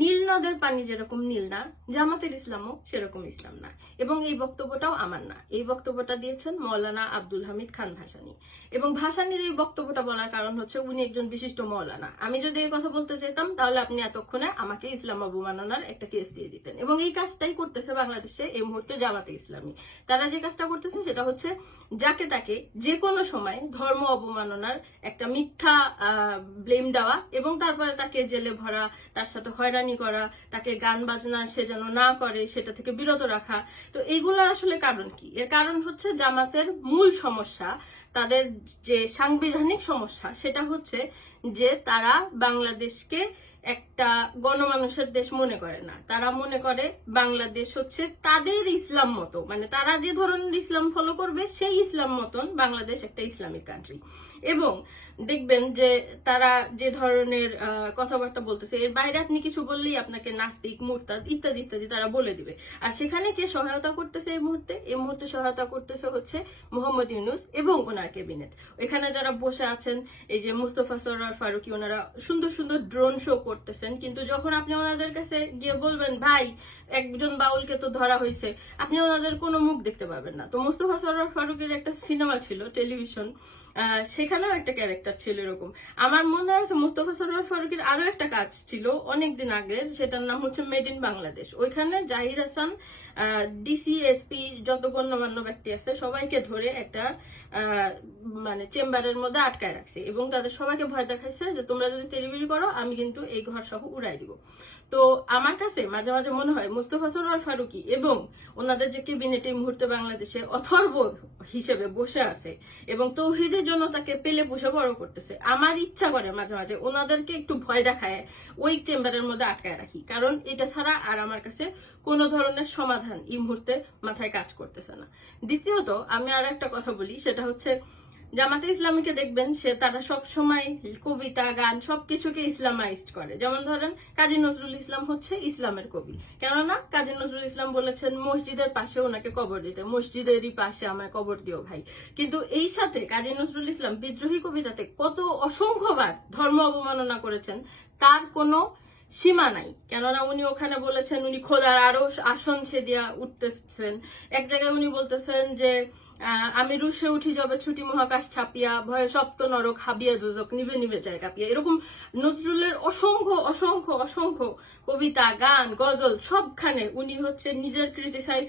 নীল নদের পানি যেরকম নীল না, জামাতের ইসলামও সেরকম ইসলাম না। এবং এই বক্তব্যটাও আমার না, এই বক্তব্যটা দিয়েছেন মৌলানা আব্দুল হামিদ খান ভাসানী। এবং ভাসানীর এই বক্তব্যটা বলার কারণ হচ্ছে উনি একজন বিশিষ্ট মৌলানা। আমি যদি এই কথা বলতে চাইতাম তাহলে আপনি এতক্ষণে আমাকে ইসলাম অবমাননার একটা কেস দিয়ে দিতেন। এবং এই কাজটাই করতেছে বাংলাদেশে এই মুহূর্তে জামাতে ইসলামী। তারা যে কাজটা করতেছে সেটা হচ্ছে যাকে তাকে যে কোনো সময় ধর্ম অবমাননার একটা মিথ্যা ব্লেম দেওয়া এবং তারপরে তাকে জেলে ভরা, তার সাথে হয়রানি করা, তাকে গান বাজনা সে যেন না করে সেটা থেকে বিরত রাখা। তো এইগুলো আসলে কারণ কি? এর কারণ হচ্ছে জামাতের মূল সমস্যা, তাদের যে সাংবিধানিক সমস্যা সেটা হচ্ছে যে তারা বাংলাদেশকে একটা গণমানুষের দেশ মনে করে না। তারা মনে করে বাংলাদেশ হচ্ছে তাদের ইসলাম মতো, মানে তারা যে ধরনের ইসলাম ফলো করবে সেই ইসলাম মতন বাংলাদেশ একটা ইসলামিক কান্ট্রি। এবং দেখবেন যে তারা যে ধরনের কথাবার্তা বলতেছে এর বাইরে আপনি কিছু বললেই আপনাকে নাস্তিক, মুরতাদ ইত্যাদি ইত্যাদি তারা বলে দিবে। আর সেখানে কে সহায়তা করতেছে এই মুহূর্তে সহায়তা করতেছে হচ্ছে মোহাম্মদ ইউনূস এবং ওনার ক্যাবিনেট। এখানে যারা বসে আছেন, এই যে মুস্তফা সরোয়ার ফারুকী, ওনারা সুন্দর সুন্দর ড্রোন শো করতেছেন, কিন্তু যখন আপনি ওনাদের কাছে গিয়ে বলবেন ভাই একজন বাউলকে তো ধরা হয়েছে, আপনি ওনাদের কোনো মুখ দেখতে পাবেন না। তো মুস্তফা সরোয়ার ফারুকের একটা সিনেমা ছিল টেলিভিশন, সেখানেও একটা ক্যারেক্টার ছিল এরকম। আমার মনে আছে মুস্তফা সরোয়ার ফারুকের আরো একটা কাজ ছিল অনেকদিন আগে, সেটার নাম হচ্ছে মেড ইন বাংলাদেশ। ওইখানে জাহির হাসান, ডিসি, এসপি, যত গণ্যমান্য ব্যক্তি আছে সবাইকে ধরে একটা মানে চেম্বারের মধ্যে আটকায় রাখছে এবং তাদের সবাইকে ভয় দেখাইছে যে তোমরা যদি টেলিভিশন করো আমি কিন্তু এই ঘর সহ উড়াই দিব। তো আমার কাছে মাঝে মাঝে মনে হয় মুস্তফা সরোয়ার ফারুকী এবং ওনাদের যে ক্যাবিনেট এই মুহূর্তে বাংলাদেশে অথর্ব হিসেবে বসে আছে এবং তৌহিদের জন্য তাকে পেলে পুষে বড় করতেছে। আমার ইচ্ছা করে মাঝে মাঝে ওনাদেরকে একটু ভয় দেখায় ওই চেম্বারের মধ্যে আটকায় রাখি, কারণ এটা ছাড়া আর আমার কাছে কোন ধরনের সমাধান এই মুহূর্তে মাথায় কাজ করতেছে না। দ্বিতীয়ত আমি আর একটা কথা বলি, সেটা হচ্ছে জামাতে ইসলামীকে দেখবেন তারা সব সময় কবিতা, গান সবকিছুকে ইসলামাইজড করে। যেমন ধরেন কাজী নজরুল ইসলাম হচ্ছে ইসলামের কবি, কেননা কাজী নজরুল ইসলাম বলেছেন মসজিদের পাশে ওনাকে কবর দিতে, মসজিদেরই পাশে আমায় কবর দিও ভাই। কিন্তু এই সাথে কাজী নজরুল ইসলাম বিদ্রোহী কবিতাতে কত অসংখ্যবার ধর্ম অবমাননা করেছেন তার কোনো সীমা নাই, কেননা উনি ওখানে বলেছেন উনি খোদার আরো আসন ছেদিয়া উঠতেছেন। এক জায়গায় উনি বলতেছেন যে আমি রুশে উঠি যবে ছুটি মহাকাশ ছাপিয়া, ভয়ে সপ্ত নরক হাবিয়া দুজক নিবে নিবে যায় কাঁপিয়া। এরকম নজরুলের অসংখ্য অসংখ্য অসংখ্য কবিতা, গান, গজল সবখানে উনি হচ্ছে নিজের ক্রিটিসাইজ